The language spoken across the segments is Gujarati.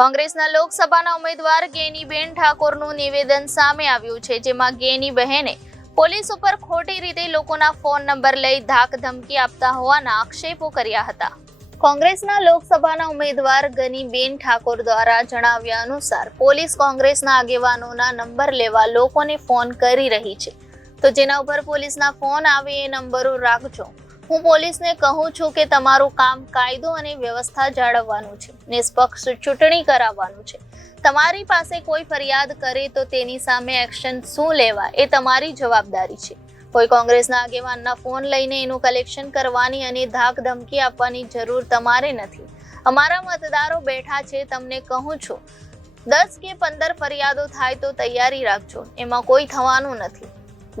કોંગ્રેસના લોકસભાના ઉમેદવાર ગેનીબેન ઠાકોરનું નિવેદન સામે આવ્યું છે, જેમાં ગેની બહેને પોલીસ ઉપર ખોટી રીતે લોકોના ફોન નંબર લઈ ધાકધમકી આપતા હોવાના આક્ષેપો કર્યા હતા। કોંગ્રેસના લોકસભાના ઉમેદવાર ગેનીબેન ઠાકોર દ્વારા જણાવ્યા અનુસાર પોલીસ કોંગ્રેસના આગેવાનોના નંબર લેવા લોકોને ફોન કરી રહી છે, તો જેના ઉપર પોલીસના ફોન આવે એ નંબરો રાખજો। હું પોલીસને કહું છું કે તમારું કામ કાયદો અને વ્યવસ્થા જાળવવાનું છે, નિષ્પક્ષ ચૂંટણી કરાવવાનું છે। તમારી પાસે કોઈ ફરિયાદ કરે તો તેની સામે એક્શન શું લેવા એ તમારી જવાબદારી છે। કોઈ કોંગ્રેસના આગેવાનના ફોન લઈને એનું કલેક્શન કરવાની અને ધાક ધમકી આપવાની જરૂર તમારે નથી। અમારા મતદારો બેઠા છે, તમને કહું છું 10 કે 15 ફરિયાદો થાય તો તૈયારી રાખજો, એમાં કોઈ થવાનું નથી।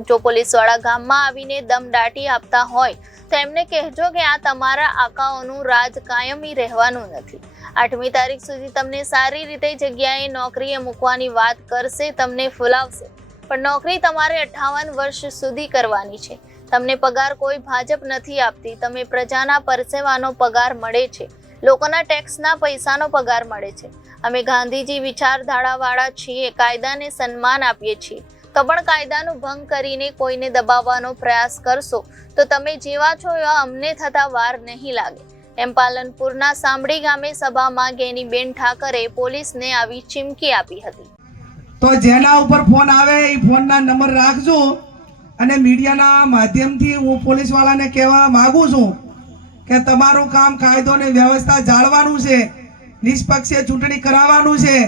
જો પોલીસવાળા ગામમાં આવીને દમદાટી આપતા હોય તો એમને કહેજો કે આ તમારા આકાઓનું રાજ કાયમી રહેવાનું નથી। 8મી તારીખ સુધી તમને સારી રીતે જગ્યાએ નોકરીએ મૂકવાની વાત કરશે, તમને ફૂલાવશે, પણ નોકરી તમારે 58 વર્ષ સુધી કરવાની છે। તમને પગાર કોઈ ભાજપ નથી આપતી, તમે પ્રજાના પરસેવાનો પગાર મળે છે, લોકોના ટેક્સના પૈસાનો પગાર મળે છે। અમે ગાંધીજી વિચારધારાવાળા છીએ, કાયદાને સન્માન આપીએ છીએ, તો પણ કાયદાનો ભંગ કરીને કોઈને દબાવવાનો પ્રયાસ કરશો તો તમે જેવા છો એવા અમને થતા વાર નહીં લાગે। એમ પાલનપુરના સાંભળી ગામે સભામાં ગેનીબેન ઠાકરે પોલીસને આવી ચીમકી આપી હતી। તો જેના ઉપર ફોન આવે એ ફોનના નંબર રાખજો અને મીડિયાના માધ્યમથી હું પોલીસ વાળાને કહેવા માંગુ છું કે તમારું કામ કાયદો અને વ્યવસ્થા જાળવવાનું છે, નિષ્પક્ષ ચૂંટણી કરાવવાનું છે।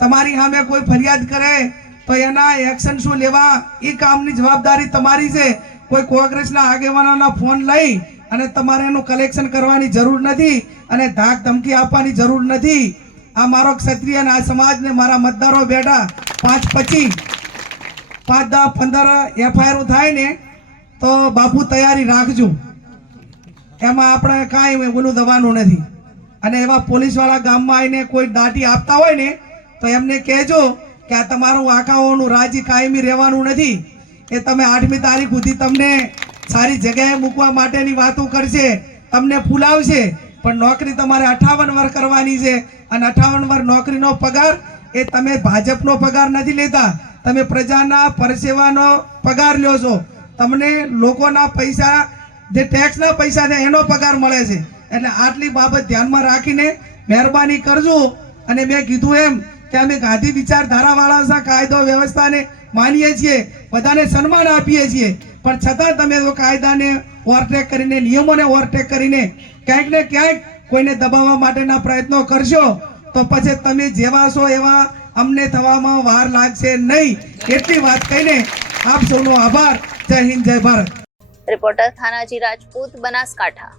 તમારી સામે કોઈ ફરિયાદ કરે તો એના એક્શન શું લેવા એ કામની જવાબદારી તમારી છે। કોઈ કોંગ્રેસના આગેવાનોના ફોન લઈ અને તમારે એનું કલેક્શન કરવાની જરૂર નથી અને ધાક ધમકી આપવાની જરૂર નથી। આ મારો ક્ષત્રિય અને આ સમાજને મારા મતદારો બેઠા 5, 25, 5, 10, 15 એફઆઈઆર થાય ને તો બાપુ તૈયારી રાખજો, એમાં આપણે કાંઈ ઓલું દવાનું નથી। અને એવા પોલીસવાળા ગામમાં આવીને કોઈ દાટી આપતા હોય ને તો એમને કહેજો કે આ તમારું આકાઓનું રાજી કાયમી રહેવાનું નથી। એ તમે 8મી તારીખ સુધી તમને સારી જગ્યાએ મૂકવા માટેની વાતો કરશે, તમને ફૂલાવશે, પણ નોકરી તમારે 58 વર્ષ કરવાની છે અને 58 વર્ષ નોકરીનો પગાર એ તમે ભાજપનો પગાર નથી લેતા, તમે પ્રજાના પરસેવાનો પગાર લ્યો છો। તમને લોકોના પૈસા જે ટેક્સના પૈસા છે એનો પગાર મળે છે, એટલે આટલી બાબત ધ્યાનમાં રાખીને મહેરબાની કરજો। અને મેં કીધું એમ કે અમે ગાંધી વિચારધારાવાળા છે, કાયદો વ્યવસ્થાને માનીએ છીએ, બધાને સન્માન આપીએ છીએ, પણ છતાં તમે તો કાયદાને ઓવરટેક કરીને, નિયમોને ઓવરટેક કરીને ક્યાંક ને ક્યાંક કોઈને દબાવવા માટેના પ્રયત્નો કરશો તો પછી તમે જેવા છો એવા અમને થવામાં વાર લાગશે નહીં। એટલી વાત કહીને આપ સૌનો આભાર। જય હિન્દ, જય ભારત। રિપોર્ટર થાનાજી રાજપૂત, બનાસકાંઠા।